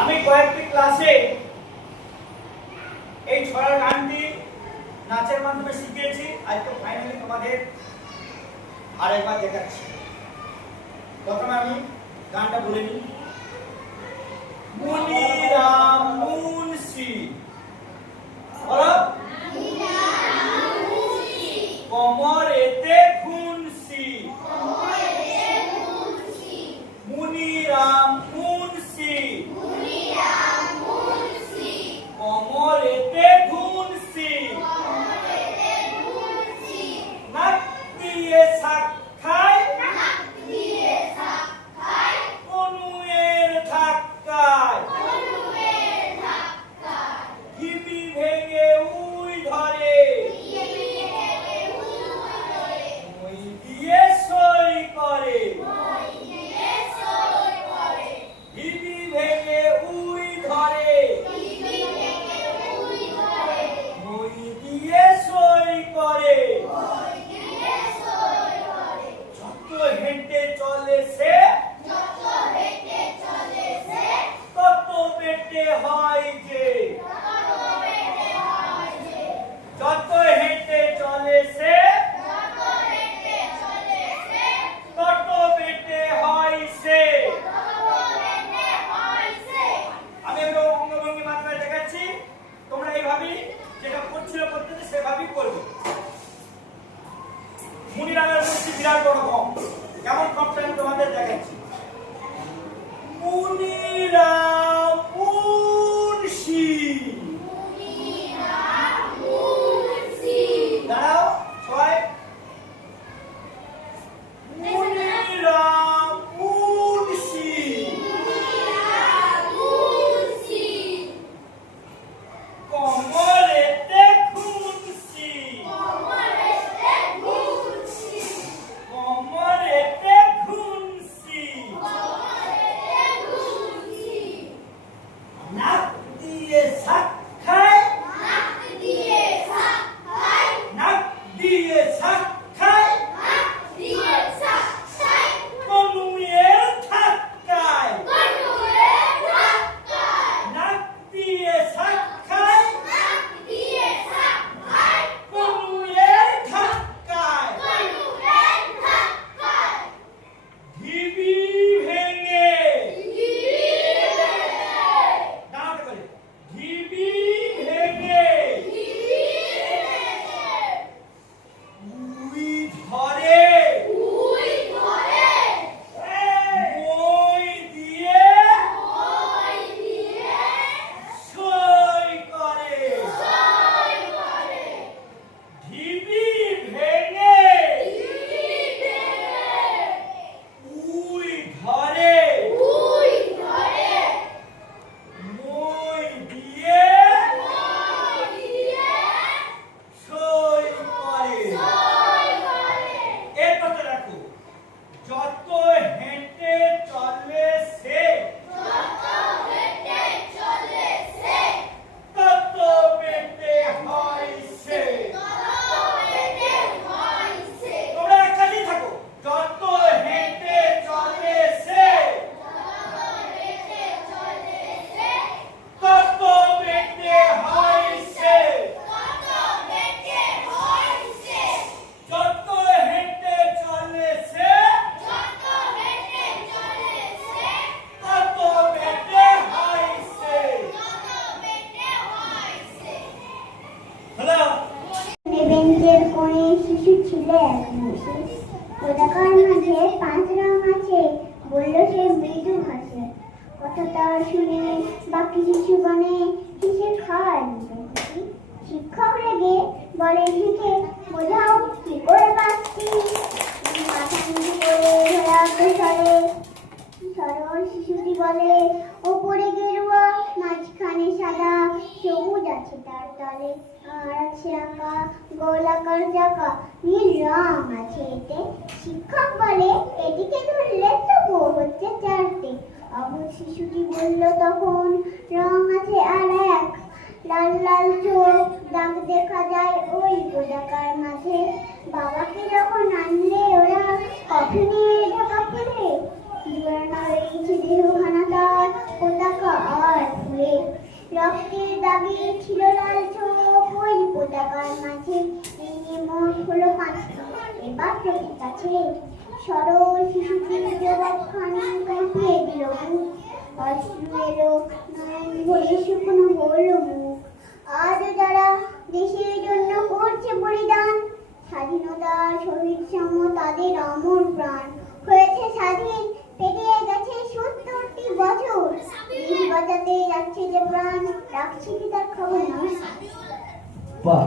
আমি কয়েকটি ক্লাসে এই ছড়ার গানটি নাচের মাধ্যমে শিখিয়েছি। আজকে ফাইনালি তোমাদের আরেকবার দেখাচ্ছি। প্রথমে আমি গানটা বলে নিই। মুনিরাম মুন্সি বলো, কোমরেতে খুনসি, মুনিরাম মুন্সি, কোমরেতে খুনসি, নাক দিয়ে শাক খায়, কনুয়ের ধাক্কায়, ঢিবি ভেঙে উই ধরে, মই দিয়ে সই করে, ঢিবি ভেঙে উই ধরে, মই দিয়ে সই করে, যত হেঁটে চলে সে তত বেটে হয় যে, যত হেঁটে চলে সে তত বেটে হয় সে। আমি অঙ্গভঙ্গি মাত্রায় দেখাচ্ছি, তোমরা এইভাবেই যেটা করছিল পদ্ধতি সেভাবেই করবে। মুনিরামের মধ্যে বিরাট বড় কম, কেমন কমটা আমি তোমাদের দেখাচ্ছি। মুনিরাম মুন্সি, দাঁড়াও সবাই। মুনিরাম মুন্সি, কোমরেতে খুনসি, কোমরেতে খুনসি, নাক দিয়ে শাক খায়, নাক দিয়ে শাক খায়, কনুয়ের ধাক্কায়, নাক দিয়ে শাক খায়, কনুয়ের ধাক্কায়, ঢিবি ভেঙে, দাঁড়াতে করে, ঢিবি ভেঙে উই ধরে, মই দিয়ে সই করে, ঢিবি ভেঙে উই ধরে, মই দিয়ে সই করে। এরপরে রাখো, যত হেঁটে চলে সে তত বেটে হয় সে। তোমরা এক কাজেই থাকো, যত হেঁটে চলে সে তত বেটে হয় সে, যত হেঁটে চলে সে তত বেটে হয় সে। হ্যালো, বেঞ্চের কোণে শিশু ছিল এক বসে, পতাকার মাঝে 5 রং আছে, বলল সে মৃদু হাসে। কথাটা শুনে বাকি শিশুগণে হেসে খায় খুশি। শিক্ষক রেগে বলে শিখে বোঝাও কি করে পাচ্ছি, মাথা নিচু করে ঘোরাতে সরল শিশুটি বলে, ওপরে গেরুয়া মাঝখানে সাদা, সবুজ আছে তার তলে, আর আছে আঁকা গোলাকার চাকা, নীল রং আছে এতে। শিক্ষক বলে, এদিকে ধরলে তবু হচ্ছে 4টে। অবুঝ শিশুটি বলল তখন, রং আছে আর এক, লাল লাল চোখ, দাগ দেখা যায় ওই পতাকার মাঝে। বাবাকে যখন আনলে ওরা কফি নিয়ে ঢাকা ফেলে, দেহখানা তার পতাকা আর বা প্রতীক আছে। সরল শিশুটির জবাবখানি কাঁপিয়ে দিল বুক, অশ্রু এলো নয়ন ভরে শুকনো হলো মুখ। আজও যারা দেশের জন্য করছে বলিদান, স্বাধীনতার শহীদ সম তাদের অমর প্রাণ। হয়েছে স্বাধীন, পেরিয়ে গেছে ৭০টি বছর, দেশ বাঁচাতে যাচ্ছে যে প্রাণ, রাখছি কি তার খবর নমস্কার। বাহ